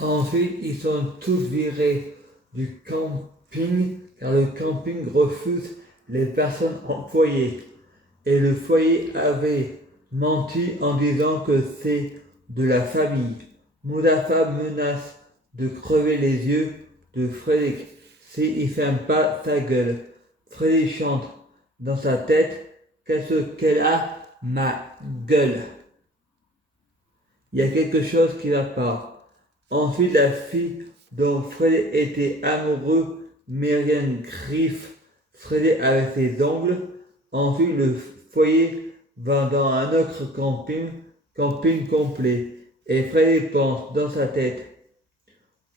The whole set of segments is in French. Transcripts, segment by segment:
Ensuite, ils sont tous virés du camping car le camping refuse les personnes employées. Et le foyer avait menti en disant que c'est de la famille. Mustafa menace de crever les yeux de Frédéric s'il ferme pas sa gueule. Frédéric chante dans sa tête: qu'est-ce qu'elle a, ma gueule? Il y a quelque chose qui va pas. Ensuite, la fille dont Fred était amoureux, Myriam griffe Fred avec ses ongles. Ensuite, le foyer va dans un autre camping complet. Et Fred pense dans sa tête: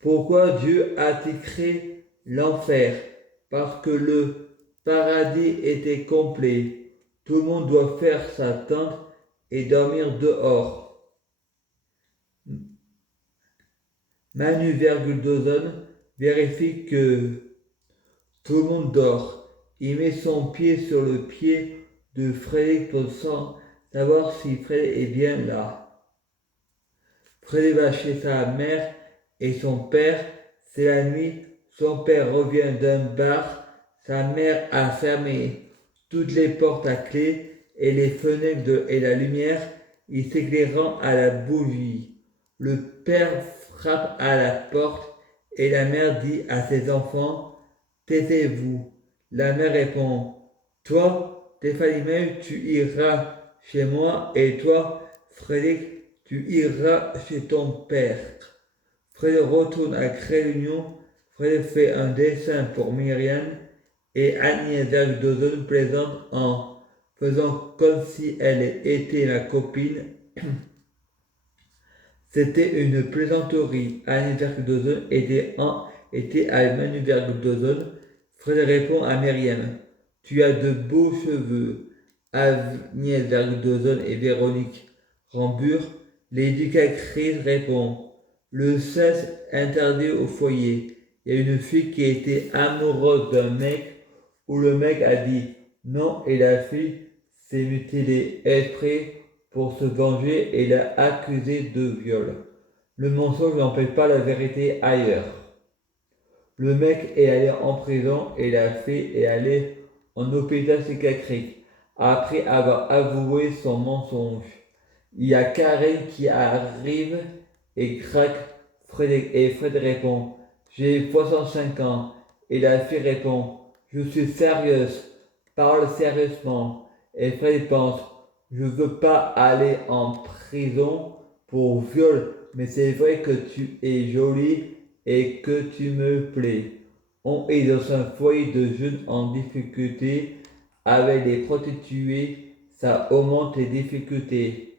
pourquoi Dieu a-t-il créé l'enfer? Parce que le paradis était complet. Tout le monde doit faire sa tente et dormir dehors. Manu,Dawson vérifie que tout le monde dort. Il met son pied sur le pied de Frédéric pour savoir si Frédéric est bien là. Frédéric va chez sa mère et son père. C'est la nuit. Son père revient d'un bar. Sa mère a fermé toutes les portes à clé et les fenêtres et la lumière, il s'éclairant à la bougie. Le père frappe à la porte et la mère dit à ses enfants: taisez-vous. La mère répond: toi, Stéphanie, tu iras chez moi et toi, Frédéric, tu iras chez ton père. Frédéric retourne à Créunion. Frédéric fait un dessin pour Myriam et Agnès Dawson plaisante en faisant comme si elle était la copine. C'était une plaisanterie. Agnès Dawson était à Manu Dawson. Fred répond à Myriam: tu as de beaux cheveux. Agnès Dawson et Véronique Rambure. L'éducatrice répond: le sexe interdit au foyer. Il y a une fille qui était amoureuse d'un mec où le mec a dit non et la fille s'est mutilée exprès pour se venger et l'a accusé de viol. Le mensonge n'empêche pas la vérité ailleurs. Le mec est allé en prison et la fille est allée en hôpital psychiatrique après avoir avoué son mensonge. Il y a Karen qui arrive et craque. Fred répond: j'ai 65 ans. Et la fille répond: je suis sérieuse, parle sérieusement. Et Fred pense: je veux pas aller en prison pour viol, mais c'est vrai que tu es jolie et que tu me plais. On est dans un foyer de jeunes en difficulté avec des prostituées, ça augmente les difficultés.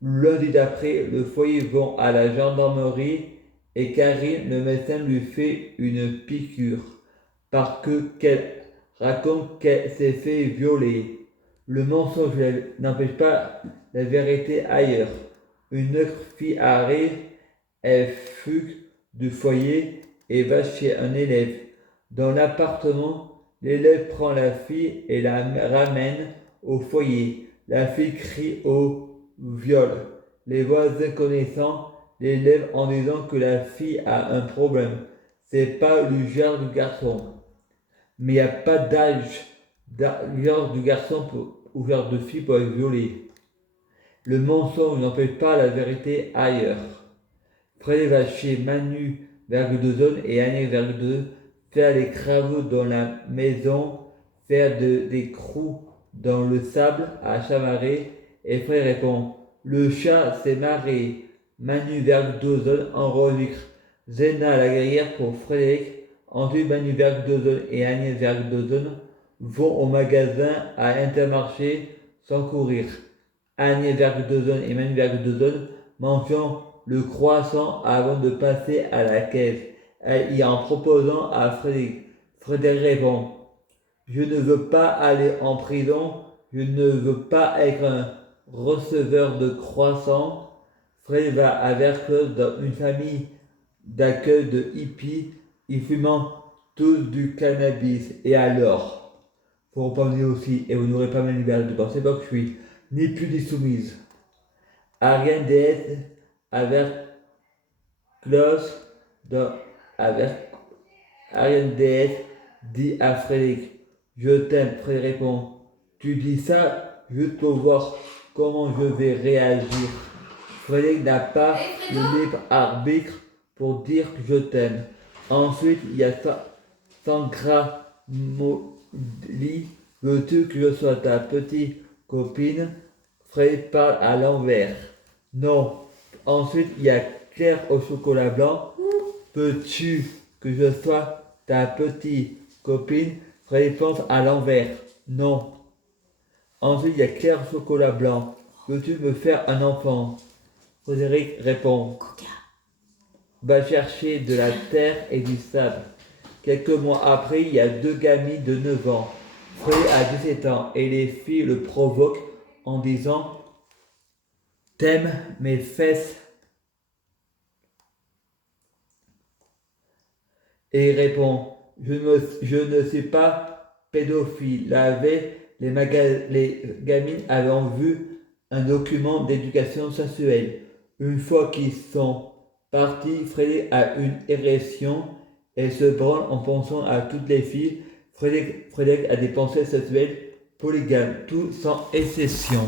Lundi d'après, le foyer va à la gendarmerie et Karine, le médecin, lui fait une piqûre parce qu'elle raconte qu'elle s'est fait violer. Le mensonge n'empêche pas la vérité ailleurs. Une autre fille arrive, elle fugue du foyer et va chez un élève. Dans l'appartement, l'élève prend la fille et la ramène au foyer. La fille crie au viol. Les voisins connaissant l'élève en disant que la fille a un problème. C'est pas le genre du garçon. Mais il n'y a pas d'âge genre du garçon ou genre de fille pour être violée. Le mensonge n'empêche pas la vérité ailleurs. Fred va chez Manu Vergudezone et Annie Vergudezone faire les travaux dans la maison, faire des crous dans le sable à Chamaré. Et Fred répond: le chat s'est marré. Manu Vergudezone enregistre Zena la guerrière pour Frédéric. Ensuite, Manu Vergudezone et Agnès Vergudezone vont au magasin à Intermarché sans courir. Agnès Vergudezone et Manu Vergudezone mangeant le croissant avant de passer à la caisse et en proposant à Frédéric. Frédéric répond: je ne veux pas aller en prison, je ne veux pas être un receveur de croissants. Frédéric va à Verclause dans une famille d'accueil de hippies, ils fumant tous du cannabis. Et alors, faut repenser aussi, et vous n'aurez pas ma liberté de penser pas que je suis ni plus ni soumise. Ariane DS avec Klaus, avec Ariane DS, dit à Frédéric, je t'aime. Frédéric répond, tu dis ça juste pour voir comment je vais réagir. Frédéric n'a pas le libre arbitre pour dire que je t'aime. Ensuite, il y a Sandra Molly, veux-tu que je sois ta petite copine? Frédéric parle à l'envers. Non. Ensuite, il y a Claire au chocolat blanc. Veux-tu que je sois ta petite copine? Frédéric pense à l'envers. Non. Ensuite, il y a Claire au chocolat blanc. Veux-tu me faire un enfant? Frédéric répond. Va chercher de la terre et du sable. Quelques mois après, il y a deux gamines de 9 ans. Frédéric a 17 ans et les filles le provoquent en disant t'aimes mes fesses? Et il répond je ne suis pas pédophile. La veille, les gamines avaient vu un document d'éducation sexuelle. Une fois qu'ils sont partis, Frédéric a une érection et se branle en pensant à toutes les filles. Frédéric a des pensées sexuelles polygames, tout sans exception.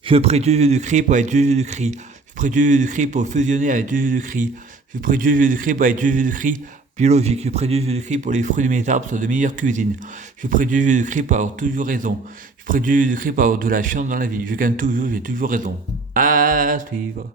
Je prie Dieu Jésus-Christ pour être Dieu Jésus-Christ. Je prie Dieu Jésus-Christ pour fusionner avec Dieu Jésus-Christ. Je prie Dieu Jésus-Christ pour être Dieu Jésus-Christ biologique. Je prie Dieu Jésus-Christ pour les fruits de mes arbres soient de meilleure cuisine. Je prie Dieu Jésus-Christ pour avoir toujours raison. Je prie Dieu Jésus-Christ pour avoir de la chance dans la vie. Je gagne toujours, j'ai toujours raison. À suivre.